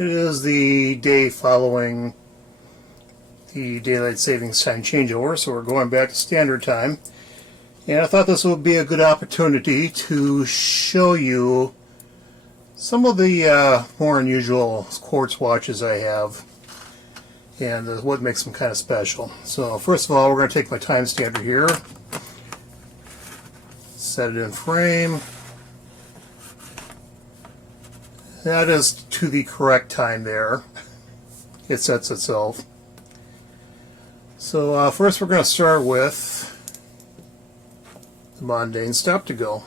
It is the day following the daylight savings time changeover, so we're going back to standard time. And I thought this would be a good opportunity to show you some of the more unusual quartz watches I have and what makes them kind of special. So first of all, we're going to take my time standard here, set it in frame. That is to the correct time there. It sets itself. So first we're going to start with the Mondaine Stop2Go.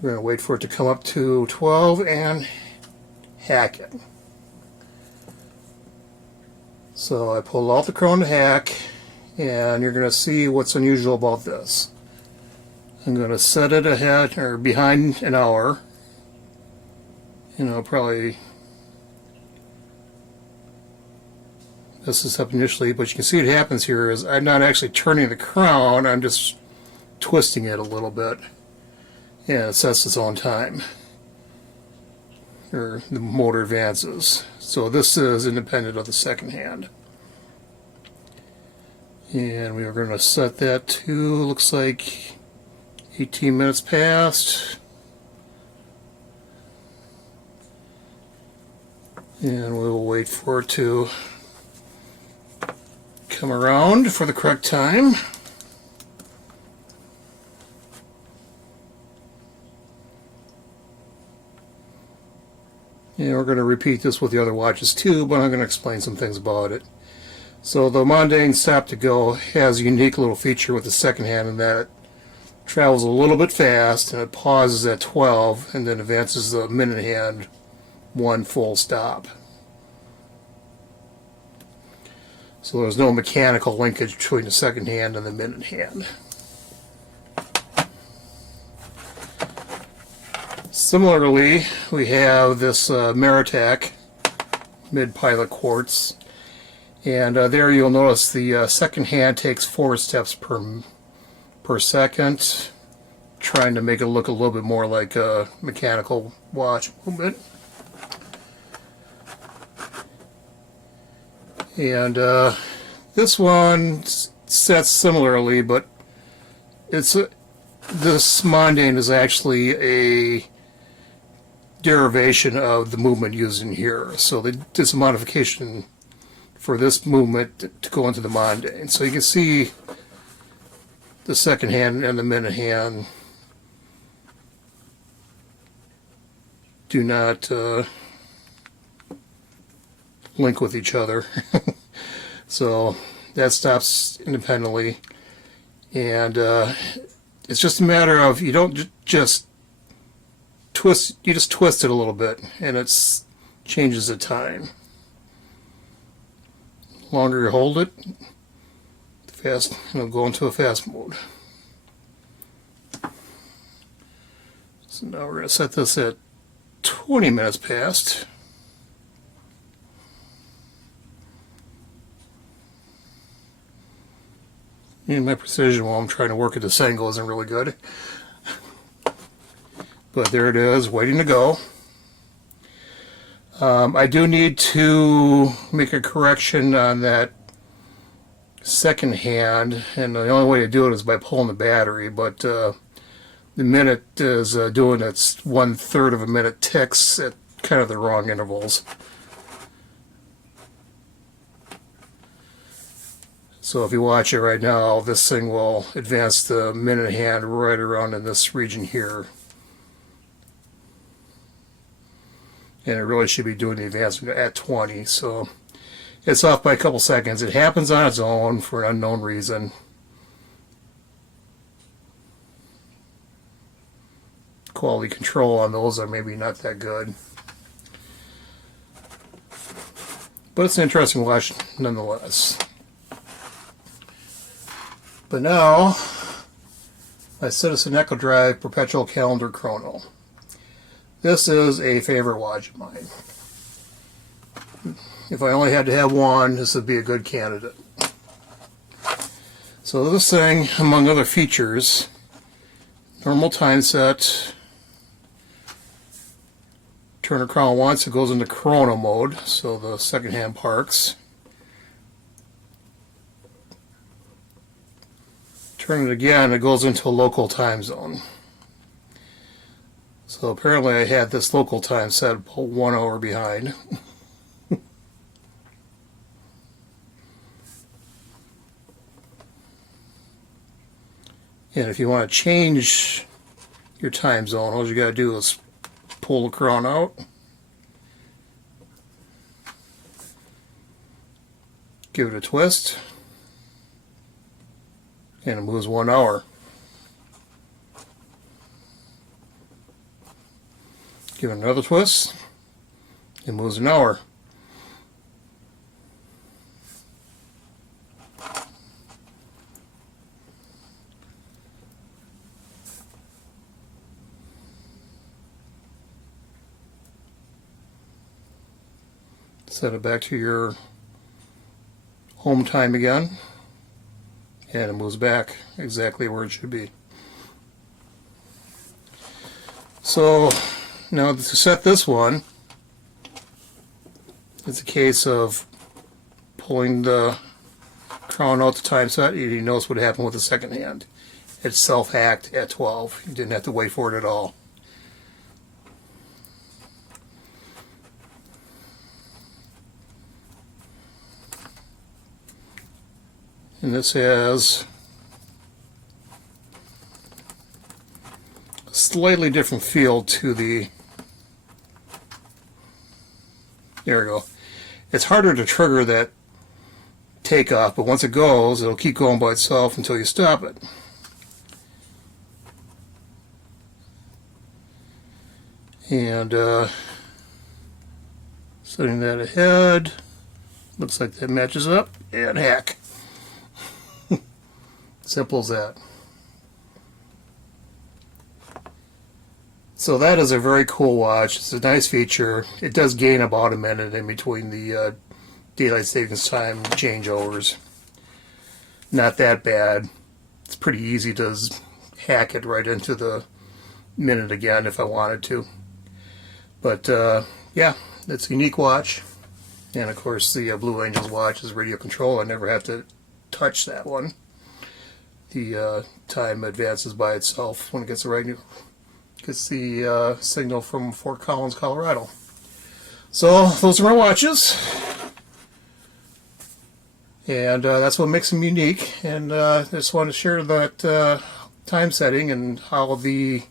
We're going to wait for it to come up to 12 and hack it. So I pulled off the chrome to hack, and you're going to see what's unusual about this. I'm going to set it ahead or behind an hour. You know, probably this is up initially, but you can see what happens here is I'm not actually turning the crown, I'm just twisting it a little bit, and it sets its own time, or the motor advances. So this is independent of the second hand. And we are going to set that to, looks like 18 minutes past. And we will wait for it to come around for the correct time. And we're going to repeat this with the other watches too, but I'm going to explain some things about it. So the Mondaine Stop2Go has a unique little feature with the second hand in that it travels a little bit fast and it pauses at 12 and then advances the minute hand one full stop. So there's no mechanical linkage between the second hand and the minute hand. Similarly, we have this Maratac Mid-Pilot quartz, and there you'll notice the second hand takes 4 steps per second, trying to make it look a little bit more like a mechanical watch movement. And this one sets similarly, but this Mondaine is actually a derivation of the movement used in here. So they did some modification for this movement to go into the Mondaine. So you can see the second hand and the minute hand do not link with each other. So that stops independently, and it's just a matter of you don't just twist, you just twist it a little bit and it changes the time. The longer you hold it, the fast, it'll go into a fast mode. So now we're going to set this at 20 minutes past. And my precision while I'm trying to work at this angle isn't really good. But there it is, waiting to go. I do need to make a correction on that second hand, and the only way to do it is by pulling the battery, but the minute is doing its 1/3 of a minute ticks at kind of the wrong intervals. So if you watch it right now, this thing will advance the minute hand right around in this region here. And it really should be doing the advancement at 20, so it's off by a couple seconds. It happens on its own for an unknown reason. Quality control on those are maybe not that good. But it's an interesting watch nonetheless. But now, I set us an Eco-Drive Perpetual Calendar Chrono. This is a favorite watch of mine. If I only had to have one, this would be a good candidate. So this thing, among other features, normal time set, Turn the crown once, it goes into chrono mode, so the second hand parks. Turn it again, it goes into a local time zone. So apparently I had this local time set about 1 hour behind. And if you want to change your time zone, all you got to do is pull the crown out, give it a twist, and it moves 1 hour. Give it another twist, it moves an hour. Set it back to your home time again, and it moves back exactly where it should be. So now to set this one, it's a case of pulling the crown out the time set. You notice what happened with the second hand. It self-hacked at 12. You didn't have to wait for it at all. And this has a slightly different feel to the, there we go. It's harder to trigger that takeoff, but once it goes, it'll keep going by itself until you stop it. And setting that ahead, looks like that matches up, and hack. Simple as that. So that is a very cool watch. It's a nice feature. It does gain about a minute in between the daylight savings time changeovers. Not that bad. It's pretty easy to hack it right into the minute again if I wanted to. But yeah, it's a unique watch. And of course the Blue Angels watch is radio control. I never have to touch that one. The time advances by itself when it gets the right, gets the signal from Fort Collins, Colorado. So those are my watches, and that's what makes them unique. And I just wanted to share that time setting and how it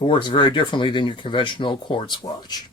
works very differently than your conventional quartz watch.